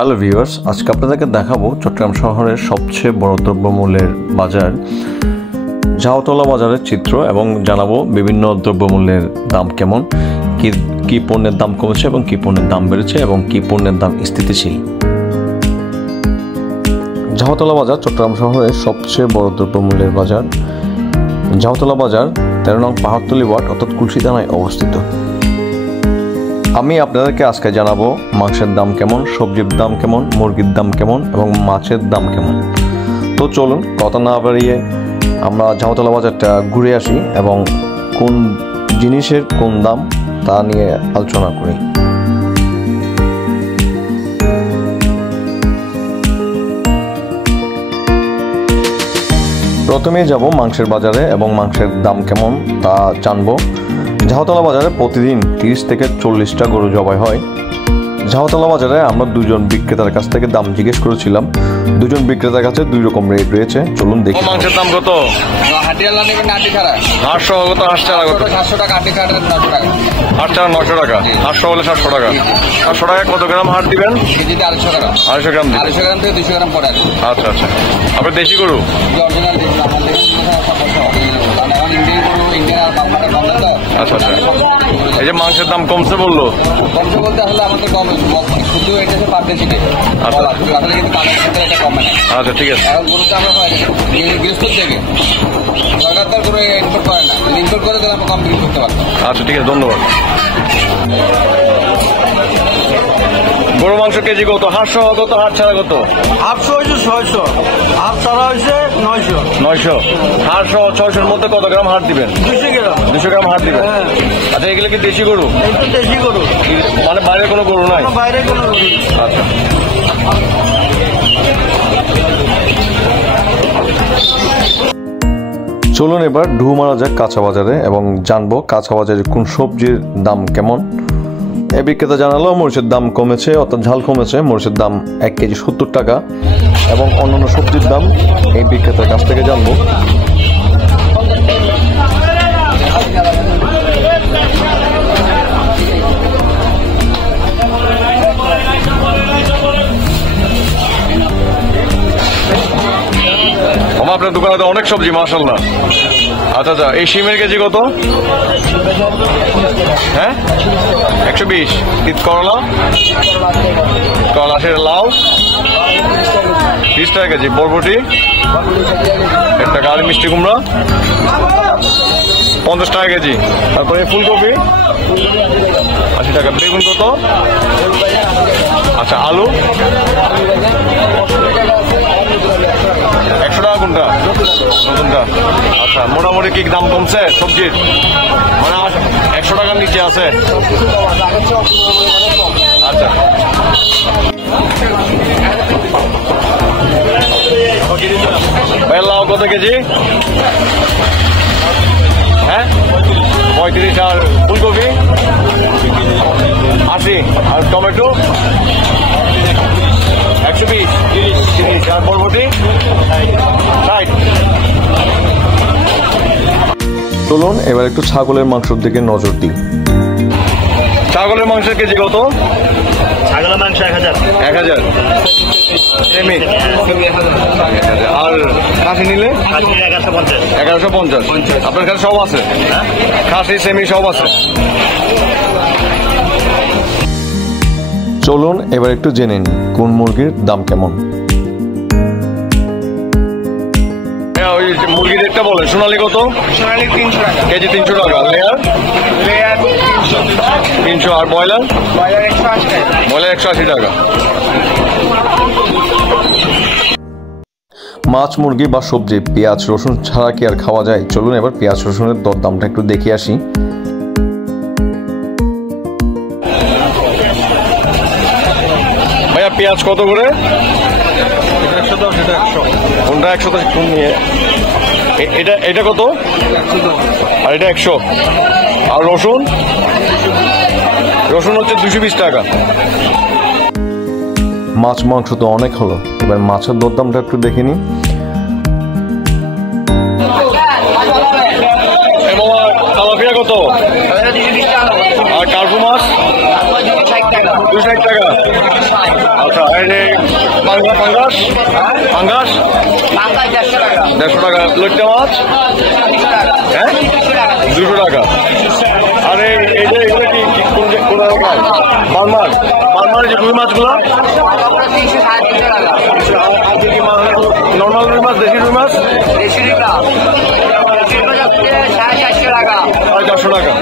Hello viewers, আজকে আপনাদেরকে দেখাবো চট্টগ্রাম শহরের সবচেয়ে বড় দ্রব্যমূল্যের বাজার ঝাউতলা বাজারের চিত্র এবং জানাবো বিভিন্ন দ্রব্যমূল্যের দাম কেমন, কি পণ্যের দাম কমেছে এবং কি পণ্যের দাম বেড়েছে এবং কি পণ্যের দাম স্থিতিশীল। ঝাউতলা বাজার চট্টগ্রাম শহরের সবচেয়ে বড় দ্রব্যমূল্যের বাজার। ঝাউতলা বাজার 13 নং পাহাড়তলী ওয়ার্ড অর্থাৎ কুলসি থানায় অবস্থিত। আমি আপনাদেরকে আজকে জানাবো মাংসের দাম কেমন, সবজির দাম কেমন, মুরগির দাম কেমন এবং মাছের দাম কেমন। তো চলুন কথা না বাড়িয়ে আমরা ঝাউতলা বাজারটা ঘুরে আসি এবং কোন জিনিসের কোন দাম তা নিয়ে আলোচনা করি। প্রথমেই যাব মাংসের বাজারে এবং মাংসের দাম কেমন তা জানবো। ঝাউতলা বাজারে প্রতিদিন 30 থেকে 40টা গরু জবাই হয়। ঝাউতলা বাজারে আমরা দুজন বিক্রেতার কাছ থেকে দাম জিজ্ঞেস করেছিলাম। দুজন বিক্রেতার কাছে দুই রকম রেট রয়েছে, চলুন দেখি। মাংসের দাম কত? 800 কত? 700 টাকা। 900 টাকা। 800 হলে 700 টাকা। 700 টাকা কত গ্রাম হাট দিবেন? 250 গ্রাম। 250 গ্রাম থেকে 200 গ্রাম পড়ে। আচ্ছা আচ্ছা। আপনার দেশি গরু? আচ্ছা আচ্ছা। এই যে মাংসের দাম কমছে বললো, বলতে আসলে আমাদের কম শুধু এটা পার কেজি। আচ্ছা ঠিক আছে। গরুটা আমরা বৃহস্পতি থেকে সরকার তার গরু ইনপুট করে না, ইনপুট করে আমরা কম বিক্রি করতে পারবো। আচ্ছা ঠিক আছে, ধন্যবাদ। গরু মাংস কেজি কত? 800 কত? হাট ছাড়া কত? 800 হয়েছে 600, হাট ছাড়া হয়েছে 900। 800 600-র মধ্যে কত গ্রাম হাট দিবেন? 200 গ্রাম হাট দিবেন। আচ্ছা, এগুলো কি দেশি গরু? দেশি গরু, মানে বাইরে কোনো গরু নাই? বাইরে কোনো গরু। আচ্ছা, চলুন এবার ঢু মারা যাক কাঁচা বাজারে এবং জানবো কাঁচা বাজারে কোন সবজির দাম কেমন। এই বিক্রেতা জানালো মরিচের দাম কমেছে, অর্থাৎ ঝাল কমেছে। মরিচের দাম 1 কেজি 70 টাকা এবং অন্যান্য সবজির দাম এই বিক্রেতার কাছ থেকে জানবো। আপনার দোকানে তো অনেক সবজি, মাশাআল্লাহ। আচ্ছা আচ্ছা, এই শিমের কেজি কত? হ্যাঁ, 120। করলা? সেটা লাউ 30 টাকা কেজি। বরবটি 1 টাকা। আর মিষ্টি কুমড়া 50 টাকা কেজি। তারপরে ফুলকপি 80 টাকা। বেগুন কত? আচ্ছা, আলু 100 টাকা। কোনটা? নতুনটা। আচ্ছা, মোটামুটি কি দাম কমছে সবজির? মানে 100 টাকার নিচে আছে? আচ্ছা, লাউ কত কেজি? হ্যাঁ, 35। আর ফুলকপি 80। আর টমেটো 120। আর বরবটি 60। চলুন এবার একটু ছাগলের মাংসের দিকে নজর দিই। ছাগলের মাংসের কেজি কত? ছাগলের মাংস 1000। 1000। আর খাসি নিলে 1150। আপনার কাছে সব আছে? খাসি সেমি সব আছে। চলুন এবার একটু জেনে নিই কোন মুরগির দাম কেমন। ওই মুরগির রেটটা বলেন। সোনালি কত? সোনালি 300 টাকা কেজি। 300 টাকা। লেয়ার 300। আর ব্রয়লার? ব্রয়লার 180 টাকা। ব্রয়লার 180 টাকা। মাছ, মুরগি বা সবজি পেঁয়াজ রসুন ছাড়া কি আর খাওয়া যায়? চলুন এবার পেঁয়াজ রসুনের দরদামটা একটু দেখে আসি। ভাইয়া, পেঁয়াজ কত করে? 110। এটা 100। কোনটা 110? কোন নিয়ে? এটা কত? আর এটা 100। আর রসুন? রসুন হচ্ছে 220 টাকা। মাছ মাংস তো অনেক হলো, এবার মাছের দরদামটা একটু দেখে নিই। তেলাপিয়া কত? আর কার্পু মাছ 260 টাকা। আচ্ছা, এই যে পাঙ্গাস 150 টাকা। লইট্টা মাছ হ্যাঁ 200 টাকা। আর এই যে এগুলো কি কোন বার্মার যে রুই মাছগুলো নর্মাল রুই মাছ, দেশি রুই মাছ 450 টাকা।